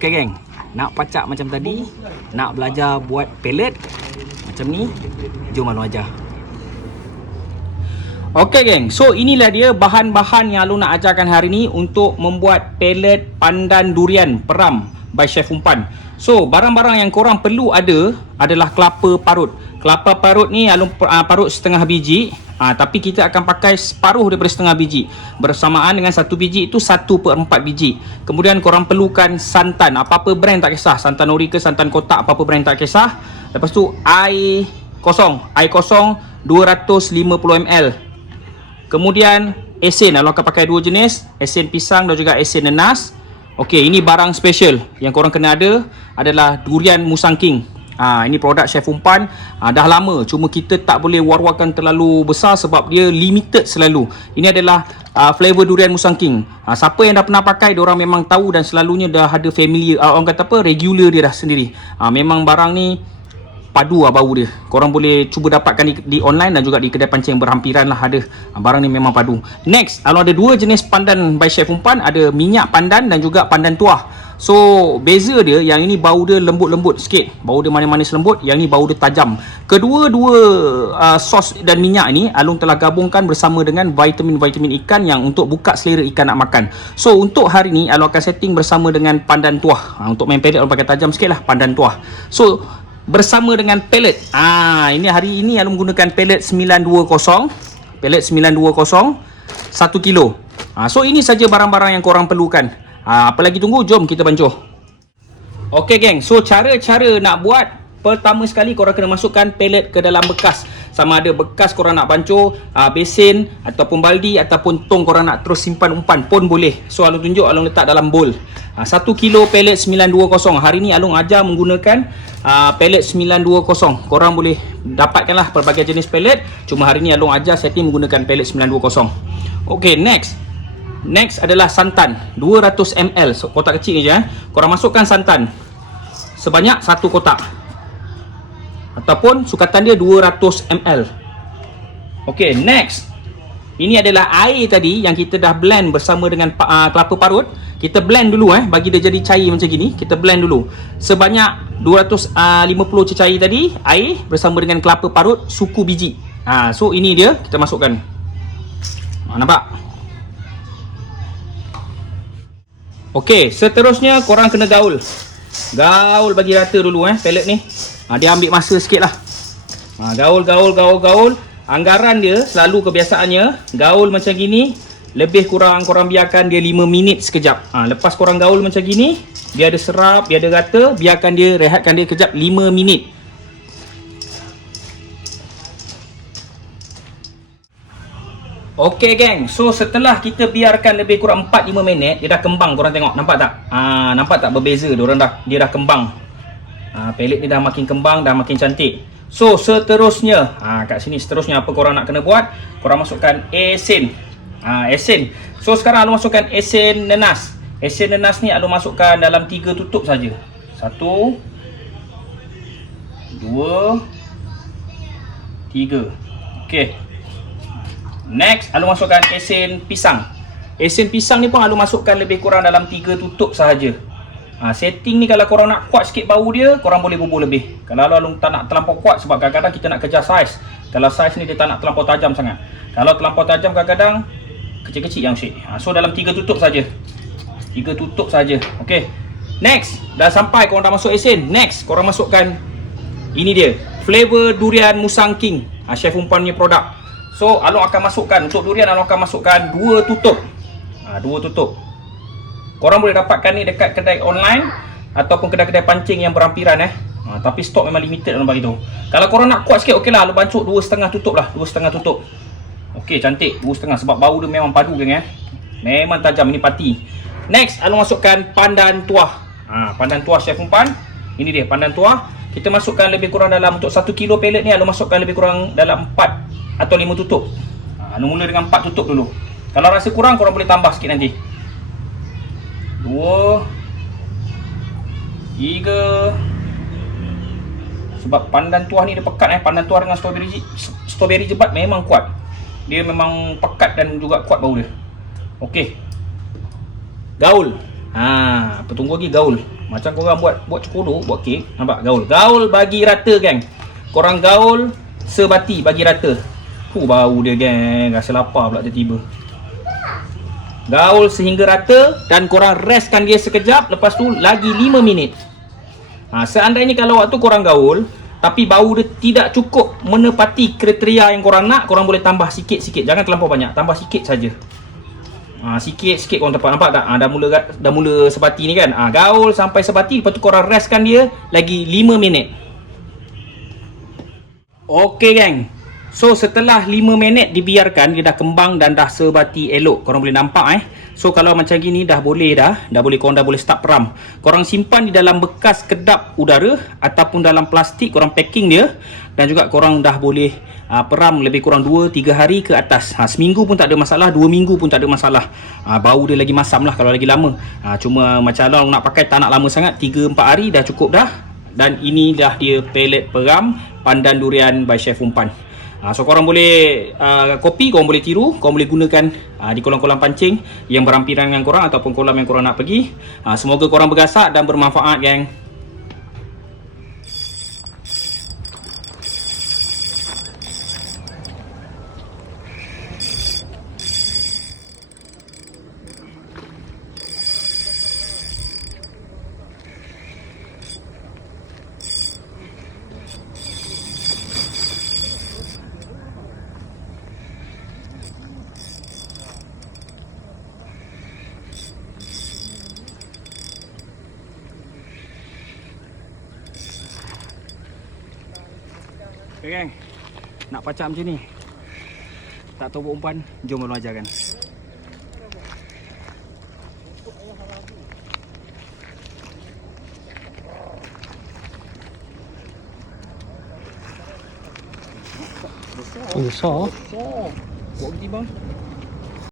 Okey geng, nak pacak macam tadi, nak belajar buat pellet macam ni, jom Along ajar. Okey geng, so inilah dia bahan-bahan yang Along nak ajarkan hari ni untuk membuat pellet pandan durian peram by Chef Umpan. So barang-barang yang korang perlu ada adalah kelapa parut. Kelapa parut ni Along parut setengah biji, tapi kita akan pakai separuh daripada setengah biji. Bersamaan dengan satu biji itu 1/4 biji. Kemudian korang perlukan santan, apa-apa brand tak kisah, santan ori ke santan kotak, apa-apa brand tak kisah. Lepas tu air kosong 250 ml. Kemudian esen, Along akan pakai dua jenis, esen pisang dan juga esen nenas. Okey, ini barang special yang korang kena ada adalah durian Musang King. Ini produk Chef Umpan, dah lama, cuma kita tak boleh war-warkan terlalu besar sebab dia limited selalu. Ini adalah flavor durian Musang King. Siapa yang dah pernah pakai, diorang memang tahu dan selalunya dah ada familiar, orang kata apa, regular dia dah sendiri. Memang barang ni padu bau dia. Korang boleh cuba dapatkan di online dan juga di kedai pancing berhampiran lah ada. Barang ni memang padu. Next, kalau ada dua jenis pandan by Chef Umpan, ada minyak pandan dan juga pandan tuah. So beza dia, yang ini bau dia lembut-lembut sikit, bau dia manis-manis lembut, yang ni bau dia tajam. Kedua-dua sos dan minyak ni Along telah gabungkan bersama dengan vitamin-vitamin ikan yang untuk buka selera ikan nak makan. So untuk hari ni Along akan setting bersama dengan pandan tuah. Untuk main pellet Along pakai tajam sikit lah pandan tuah. So bersama dengan pellet, ini hari ini Along menggunakan pellet 920, pellet 920 1 kilo. So ini saja barang-barang yang korang perlukan. Apa lagi tunggu, jom kita bancuh. Okey geng, so cara-cara nak buat, pertama sekali korang kena masukkan pellet ke dalam bekas. Sama ada bekas korang nak bancuh, besen ataupun baldi ataupun tong korang nak terus simpan umpan pun boleh. So Along tunjuk, Along letak dalam bowl. 1 kilo pellet 920. Hari ni Along ajar menggunakan pellet 920. Korang boleh dapatkanlah pelbagai jenis pellet, cuma hari ni Along ajar setting menggunakan pellet 920. Okey, next adalah santan 200 ml. So, kotak kecil ni je. Korang masukkan santan sebanyak 1 kotak, ataupun sukatan dia 200 ml. Okey, next, ini adalah air tadi yang kita dah blend bersama dengan kelapa parut. Kita blend dulu bagi dia jadi cair macam gini. Kita blend dulu sebanyak 250 cecair tadi, air bersama dengan kelapa parut suku biji. So ini dia, kita masukkan. Nampak? Okey, seterusnya korang kena gaul. Gaul bagi rata dulu pellet ni. Dia ambil masa sikit lah. Gaul. Anggaran dia selalu kebiasaannya gaul macam gini, lebih kurang korang biarkan dia 5 minit sekejap. Lepas korang gaul macam gini, biar dia serap, biar dia rata, biarkan dia, rehatkan dia kejap 5 minit. Okey geng, so setelah kita biarkan lebih kurang 4-5 minit, dia dah kembang, korang tengok, nampak tak? Nampak tak berbeza, dia dah kembang. Pellet ni dah makin kembang, dah makin cantik. So seterusnya, kat sini seterusnya apa korang nak kena buat? Korang masukkan esen. Esen. So sekarang Along masukkan esen nenas. Esen nenas ni Along masukkan dalam 3 tutup saja. 1 2 3. Okey. Next, Along masukkan esen pisang. Esen pisang ni pun Along masukkan lebih kurang dalam 3 tutup sahaja. Setting ni kalau korang nak kuat sikit bau dia, korang boleh bubur lebih. Kalau Along tak nak terlampau kuat, sebab kadang-kadang kita nak kejar saiz. Kalau saiz ni dia tak nak terlampau tajam sangat. Kalau terlampau tajam kadang-kadang kecil-kecil yang syik. So dalam 3 tutup saja. 3 tutup saja. Okey. Next, dah sampai korang dah masuk esen. Next, korang masukkan, ini dia, flavor durian Musang King, Chef Umpan punya produk. So Along akan masukkan, untuk durian Along akan masukkan 2 tutup. 2 tutup. Korang boleh dapatkan ni dekat kedai online ataupun kedai-kedai pancing yang berhampiran tapi stok memang limited dalam bagi tu. Kalau korang nak kuat sikit, okey lah, Along bancuk 2,5 tutup lah. 2,5 tutup. Okey, cantik 2,5 sebab bau dia memang padu geng memang tajam, ini pati. Next, Along masukkan pandan tuah. Pandan tuah Chef Umpan. Ini dia pandan tuah. Kita masukkan lebih kurang dalam, untuk 1 kilo pellet ni Along masukkan lebih kurang dalam 4 atau 5 tutup. Mula dengan 4 tutup dulu. Kalau rasa kurang, korang boleh tambah sikit nanti. 2 3. Sebab pandan tuah ni dia pekat pandan tuah dengan strawberry jebat memang kuat. Dia memang pekat dan juga kuat bau dia. Okey. Gaul. Apa tunggu lagi, gaul. Macam korang buat cokolok, buat kek. Nampak? Gaul bagi rata geng. Korang gaul sebati bagi rata. Bau dia geng. Rasa lapar pula tiba-tiba. Gaul sehingga rata dan korang restkan dia sekejap. Lepas tu lagi 5 minit. Seandainya kalau waktu korang gaul tapi bau dia tidak cukup menepati kriteria yang korang nak, korang boleh tambah sikit-sikit. Jangan terlampau banyak, tambah sikit saja. Sikit-sikit korang nampak tak? Dah mula sebati ni kan. Gaul sampai sebati, lepas tu korang restkan dia lagi 5 minit. Okey geng. So setelah 5 minit dibiarkan, dia dah kembang dan dah sebati elok. Korang boleh nampak So kalau macam gini dah boleh korang dah boleh start peram. Korang simpan di dalam bekas kedap udara ataupun dalam plastik, korang packing dia. Dan juga korang dah boleh peram lebih kurang 2-3 hari ke atas. Seminggu pun tak ada masalah, 2 minggu pun tak ada masalah. Bau dia lagi masam lah kalau lagi lama. Cuma macam kalau nak pakai tak nak lama sangat, 3-4 hari dah cukup dah. Dan ini dah dia pelet peram pandan durian by Chef Umpan. So korang boleh kopi, korang boleh tiru, korang boleh gunakan di kolam-kolam pancing yang berhampiran dengan korang ataupun kolam yang korang nak pergi. Semoga korang bergasak dan bermanfaat geng. Okay, geng. Nak pacak macam ni, tak tahu buat umpan, jom abang ajarkan. Besar. Buat pergi bang.